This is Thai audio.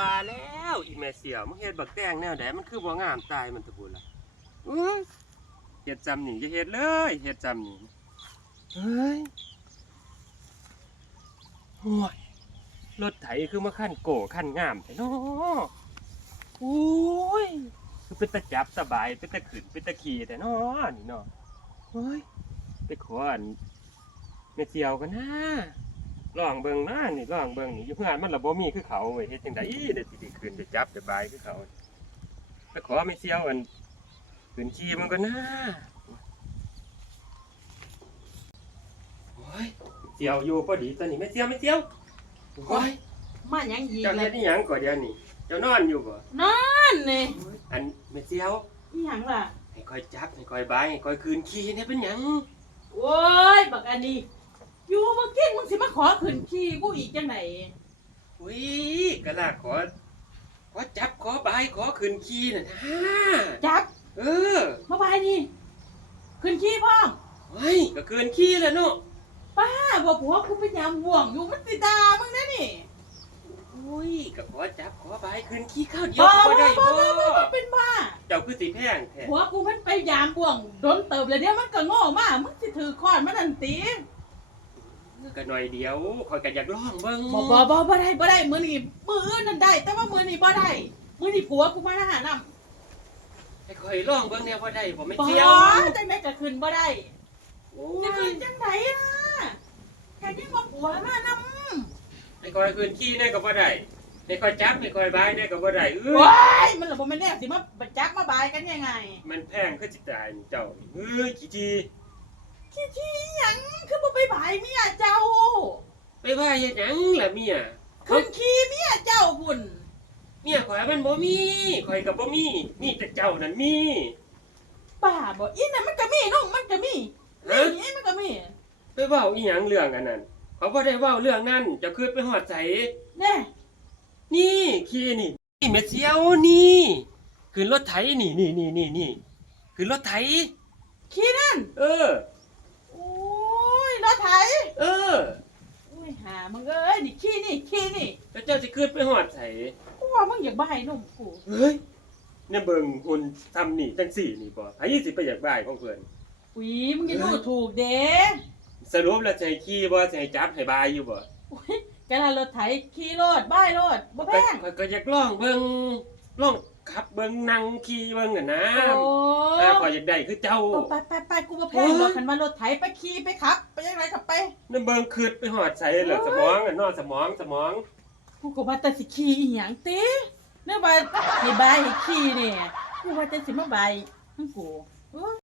ว่าแล้วอีแม่เสี่ยวมึงเฮ็ดบักแตงแนวใดมันคือบ่งามตายมันตะบุล่ะอื้อเฮ็ดจำนี่อย่าเฮ็ดเลยเฮ็ดจำนี่เฮ้ยโอ้ยรถไถคือมาขั้นโก้ขั้นงามแต่เนาะโอ้ยคือเป็นตะจับสบายเป็นตะขึ้นเป็นตะขี่แต่เนาะนี่เนาะเฮ้ยไปขออันแม่เสี่ยวกันนะ ลองเบิ่งนะนี่ลองเบิ่งนี่อยู่เพื่อนมันละบ่มีคือเขาเว้ยเฮ็ดจังได๋ได้สิได้ขึ้นได้จับได้บายคือเขาไปขอไม่เซียวอันขึ้นขี่มันก็นะโอ้ยเซียวอยู่พอดีตอนนี้ไม่เซียวไม่เซียวโอ้ยมาหยังอีกเจ้าเลเฮ็ยดอีหยังก่อนเดี๋ยวนี้เจ้านอนอยู่บ่นั่นนี่อันไม่เซียวอีหยังล่ะให้คอยจับให้คอยบายให้คอยคืนขี่เนี่ยเป็นหยังโอ้ยบักอันนี้ อยู่มากินมึงสิมาขอขึ้นขี้กูอีกจังไหนอุ้ยกะลาขอ ขอจับขอบายขอคืนขี่น่ะนะจับเออมาบายนี่ขึ้นขี้พ่อมเฮ้ยก็เกินขี้แล้วเนาะป้าบอกผัวกูเป็นยามห่วงอยู่มันติดามึงนะนี่อุ้ยก็ขอจับขอบายคืนขี้ข้าวเดียวบ่ก็บ่บ่ได้บ่บ่บ่บ่เป็นบ้าเจ้าคือสิแพงแท้ผัวกูมันไปยามบ่วงโดนเติบเลยเดี๋ยวมันก็โง่มากมึงสิถือค้อนมันนั่นตี ก็หน่อยเดียวคอยก็อยากลองเบิ่งบ่บ่บ่บ่ได้บ่ได้มื้อนี้มื้ออื่นนั่นได้ แต่ว่ามื้อนี้บ่ได้มื้อนี้ผัวกูมาหาน้ำให้คอยลองเบิ่งแน่บ่ได้บ่ไม่บ่เที่ยวจังได๋ก็ขึ้นบ่ได้โอ้จะขึ้ยนจังไหนอะแค่นี้มาผัวมานให้คอยคืนขี้ได้ก็บ่ได้ให้คอยจับให้คอยบายได้ก็บ่ได้เอ้ำโอ้ยยมันหลบมันแน่สิมาบัจักมาบายกันยังไง มันแพงคือสิตายนี่เจ้านี่เอ้ยขี้จี ขี้ขี้หยังคือบ่ไปบายเมียเจ้า ไปว่าเฮ็ดหยังล่ะเมียขึ้นขี้เมียเจ้าพุ่นเมียข่อยมันบ่มีข่อยก็บ่มี มีแต่เจ้านั่นมีป้าบ่อีนั่นมันก็มีน้องมันก็มีฮะนี่มันก็มีไปเว้าอีหยังเรื่องอันนั้นเขาบ่ได้เว้าเรื่องนั้นเจะคือไปฮอดไสแน่นี่ขี้นี่นี่เม็ดเสียวนี่ขึ้นรถไถนี่นี่นี่นี่นี่ขึ้นรถไถ ขี้นั่น เออโอ้ยรถ ไถเออโอ้ยหามึงเอ้ยนี่ขี้นี่ขี้นี่แล้วเจ้าสิขึ้นไปฮอดไสกูว่ามึงอยากบายนมกูเฮ้ยเนี่ยเบิ่งหุ่นทำนี่จังสี่นี่บ่ไผสิไปอยากบ้ายของเพิ่นอุ้ยมึงอย่าดูถูกเด้สรุปแล้วจะให้ขี่บ่จะให้จับให้บายอยู่บ่อุ้ยกะลารถไถขี่รถบ้ายรถบ่แพงข้อยก็อยากลองเบิ่งลอง ขับเบิ่งนั่งขี่เบิ่งอะนะโอ้ถ้าข่อยอยากได้คือเจ้าโอ้ไปไปไปกูบ่แพงหรอกคันว่ารถไถไปขี่ไปขับ ไปยังไงขับไปนั่นเบิ่งคืดไปหอดใส่เหรอสมองอะเนอสมองสมอง กูก็ว่าแต่สิขี่อีหยังติเนี่ยว่าให้บายให้ขี่เนี่ยกูว่าแต่สิมาบายทั้งกู